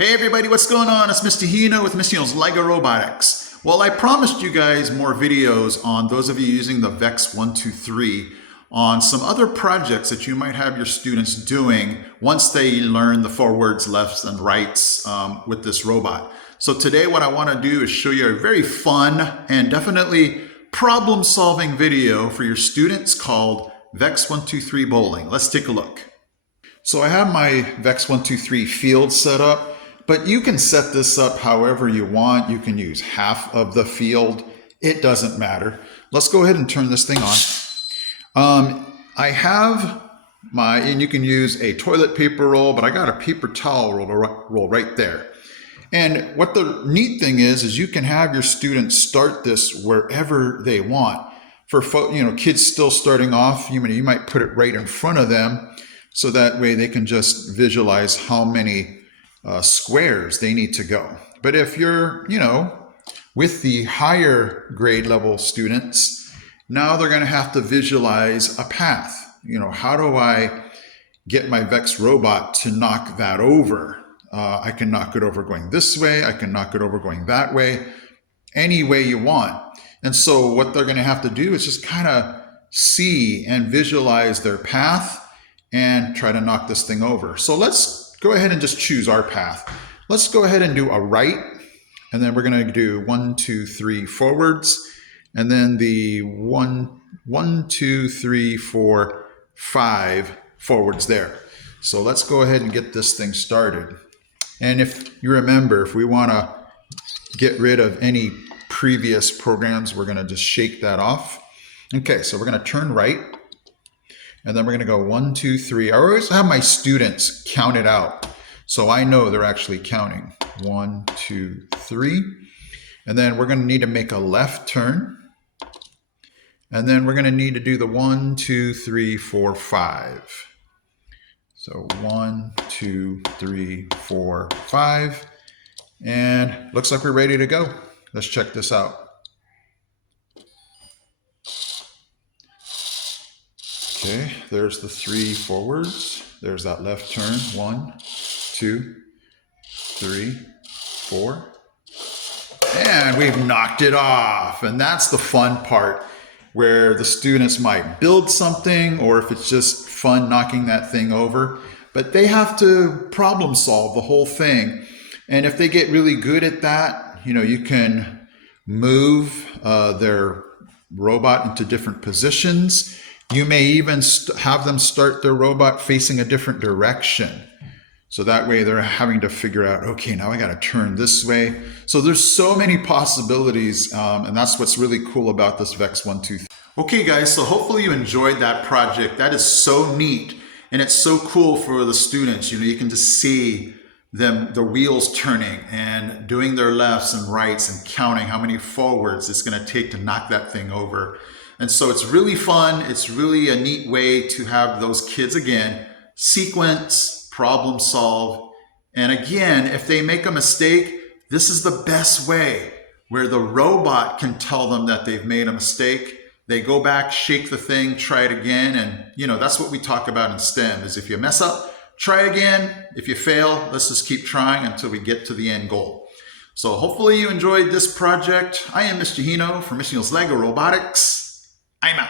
Hey everybody, what's going on? It's Mr. Hino with Mr. Hino's LEGO Robotics. Well, I promised you guys more videos on those of you using the VEX 123 on some other projects that you might have your students doing once they learn the forwards, lefts, and rights with this robot. So today what I want to do is show you a very fun and definitely problem-solving video for your students called VEX 123 Bowling. Let's take a look. So I have my VEX 123 field set up. But you can set this up however you want. You can use half of the field. It doesn't matter. Let's go ahead and turn this thing on. I have and you can use a toilet paper roll, but I got a paper towel roll right there. And what the neat thing is you can have your students start this wherever they want. For kids still starting off, you might put it right in front of them, so that way they can just visualize how many squares they need to go. But if you're, with the higher grade level students, now they're going to have to visualize a path. How do I get my VEX robot to knock that over? I can knock it over going this way. I can knock it over going that way, any way you want. And so what they're going to have to do is just kind of see and visualize their path and try to knock this thing over. So let's go ahead and just choose our path. Let's go ahead and do a right, and then we're going to do 1, 2, 3 forwards, and then the 1, 2, 3, 4, 5 forwards there. So let's go ahead and get this thing started. And if you remember, if we want to get rid of any previous programs, we're going to just shake that off. Okay, so we're going to turn right. And then we're going to go 1, 2, 3. I always have my students count it out, so I know they're actually counting. 1, 2, 3. And then we're going to need to make a left turn. And then we're going to need to do the 1, 2, 3, 4, 5. So 1, 2, 3, 4, 5. And looks like we're ready to go. Let's check this out. Okay, there's the 3 forwards. There's that left turn. 1, 2, 3, 4. And we've knocked it off. And that's the fun part, where the students might build something, or if it's just fun knocking that thing over. But they have to problem solve the whole thing. And if they get really good at that, you can move their robot into different positions. You may even have them start their robot facing a different direction. So that way they're having to figure out, okay, now I got to turn this way. So there's so many possibilities, and that's what's really cool about this VEX 123. Okay guys, so hopefully you enjoyed that project. That is so neat, and it's so cool for the students. You can just see them, the wheels turning and doing their lefts and rights and counting how many forwards it's going to take to knock that thing over. And so it's really fun. It's really a neat way to have those kids, again, sequence, problem solve. And again, if they make a mistake, this is the best way, where the robot can tell them that they've made a mistake. They go back, shake the thing, try it again. And that's what we talk about in STEM, is if you mess up, try again. If you fail, let's just keep trying until we get to the end goal. So hopefully you enjoyed this project. I am Mr. Hino from Mr. Hino's LEGO Robotics. I'm out.